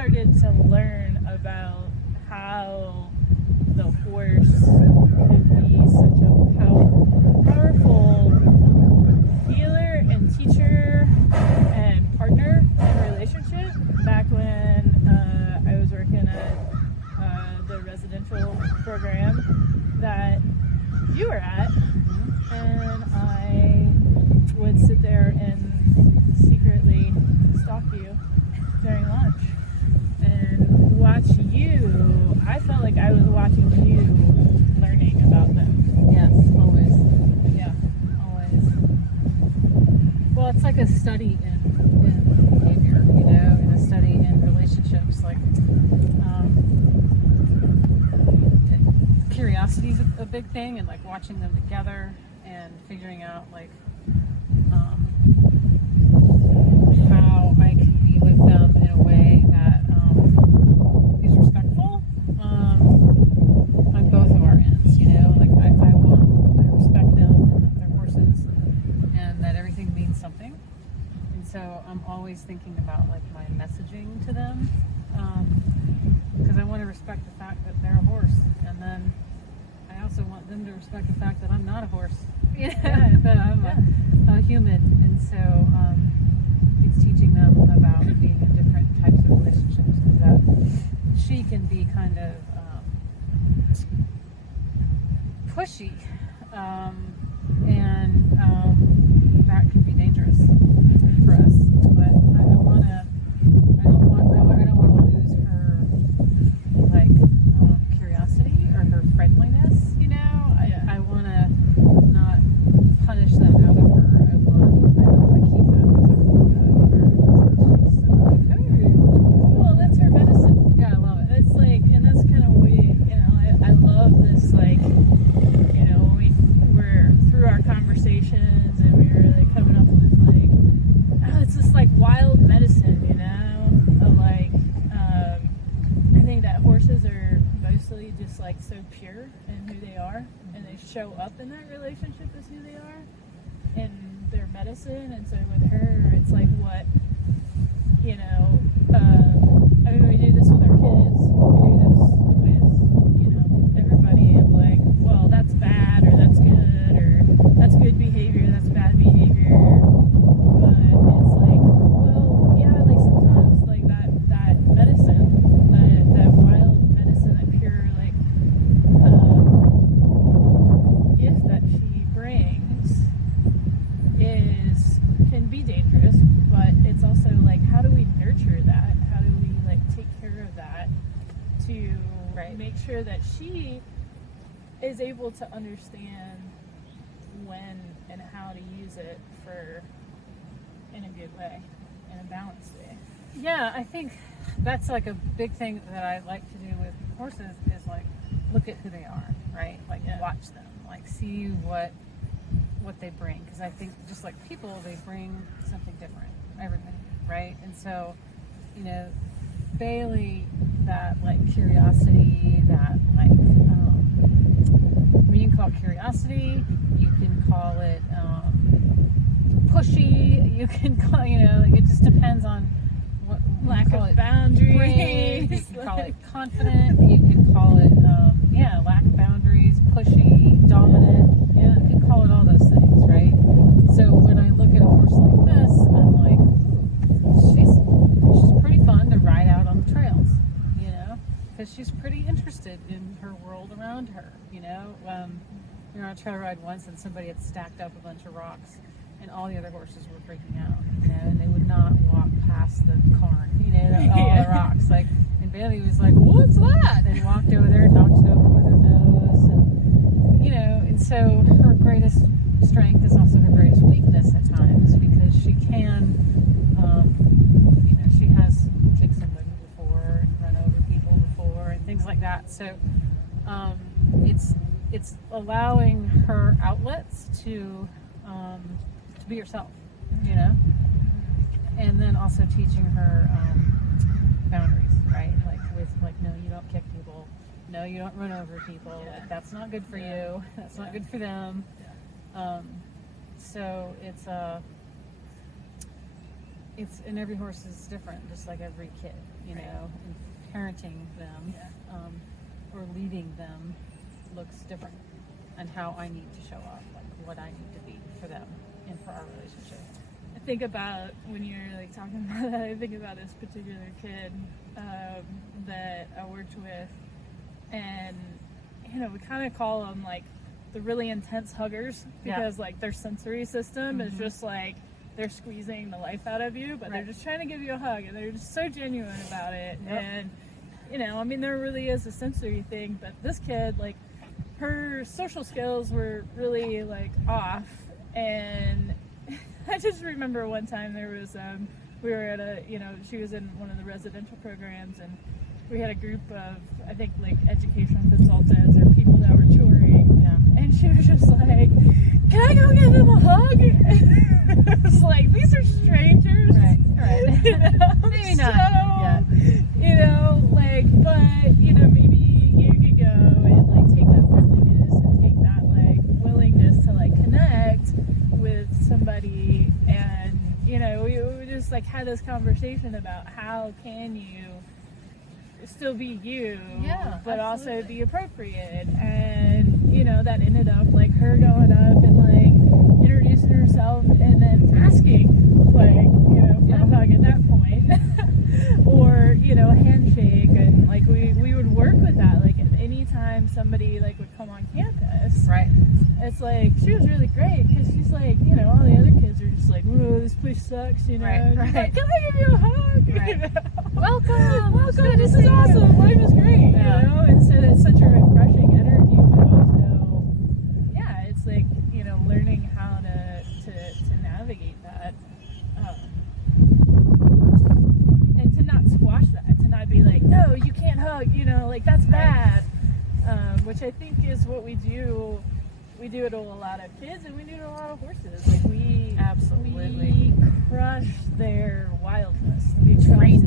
started to learn about how the horse could be such a powerful healer and teacher and partner in relationship back when I was working at the residential program that you were at, and I would sit there and secretly stalk you during lunch and watch you. I felt like I was watching you learning about them. Yes, always. Yeah, always. Well, it's like a study in behavior, and a study in relationships. Like, curiosity is a big thing, and like watching them together and figuring out like how I can be with them in a way that is respectful on both of our ends. Like I respect them and their horses, and that everything means something. And so I'm always thinking about like my messaging to them, because I want to respect the fact that they're a horse, and then I also want them to respect the fact that I'm not a horse, that I'm a human. And so it's teaching them about being in different types of relationships, because that she can be kind of pushy, and that can be dangerous for us. But I don't want to lose her like curiosity or her friendliness. I want to not punish that out of her. I want to keep that because I want that of her. Well, that's her medicine. Yeah, I love it. It's like, and that's kind of I love this, like, when we were through our conversations and we were like coming up with like, oh, it's this like wild medicine, of like, I think that horses are mostly just like so pure in who they are, and they show up in that relationship as who they are in their medicine. And so with her, it's like what, I mean, we do this with our kids, we do this with, everybody, of like, well, that's bad, or that's good, or that's good behavior, that's bad behavior. But it's like, well, yeah, like sometimes like that medicine, that wild medicine, that pure like gift that she brings can be dangerous, but it's also like, how do we nurture that? How do we like take care of that to make sure that she is able to understand when and how to use it in a good way, in a balanced way. Yeah, I think that's like a big thing that I like to do with horses is like look at who they are, right? Like watch them, like see what they bring, because I think just like people, they bring something different, everybody, right? And so, Bailey, that like curiosity, that like you can call it curiosity, you can call it pushy, you can call, like it just depends on what lack of boundaries. Brave, you can call it confident, you can call it lack of boundaries, pushy, dominant, you can call it all those things, right? So when I look at a horse like this, I'm like, she's pretty fun to ride out on the trails, because she's pretty interested in her world around her, We were on a trail ride once, and somebody had stacked up a bunch of rocks, and all the other horses were freaking out, and they would not walk past the corn, all the rocks. Like, and Bailey was like, "What's that?" And walked over there, knocked it over with her nose, and so her greatest strength is also her greatest weakness at times, because she can, she has kicked somebody before and run over people before and things like that. So it's allowing her outlets to be herself, and then also teaching her boundaries, right? Like with no, you don't kick people, no, you don't run over people. Like, that's not good for you. That's not good for them. So and every horse is different, just like every kid, you know, and parenting them, or leading them looks different, and how I need to show up, like what I need to be for them and for our relationship. I think about when you're like talking about that, I think about this particular kid that I worked with, and you know, we kind of call them like the really intense huggers because like their sensory system is just like they're squeezing the life out of you, but they're just trying to give you a hug, and they're just so genuine about it. And you know, I mean, there really is a sensory thing, but this kid, like, her social skills were really like off, and I just remember one time there was we were at a, you know, she was in one of the residential programs, and we had a group of, I think, like educational consultants or people that were touring, and she was just like, can I go give him a hug? It was like, these are strangers, Right. you know? Maybe not So, yet. you know, like, but you know, maybe you could go and like take that friendliness and take that like willingness to like connect with somebody, and you know, we just like had this conversation about how can you still be you, but also be appropriate. And you know, that ended up like her going up and like introducing herself and then asking like, you know, for a hug at that point or, you know, a handshake. And like we would work with that, like any time somebody like would come on campus, it's like she was really great because she's like, you know, all the other kids are just like, whoa, this place sucks, you know, and she's like, can I give you a hug? You know? Welcome, this is awesome, life is great, you know. And so that's such a refreshing energy, but also it's like, you know, learning how to navigate that, and to not squash that, to not be like, no, you can't hug, you know, like that's bad, which I think is what we do. We do it to a lot of kids, and we do it to a lot of horses. Like we crush their wildness. We train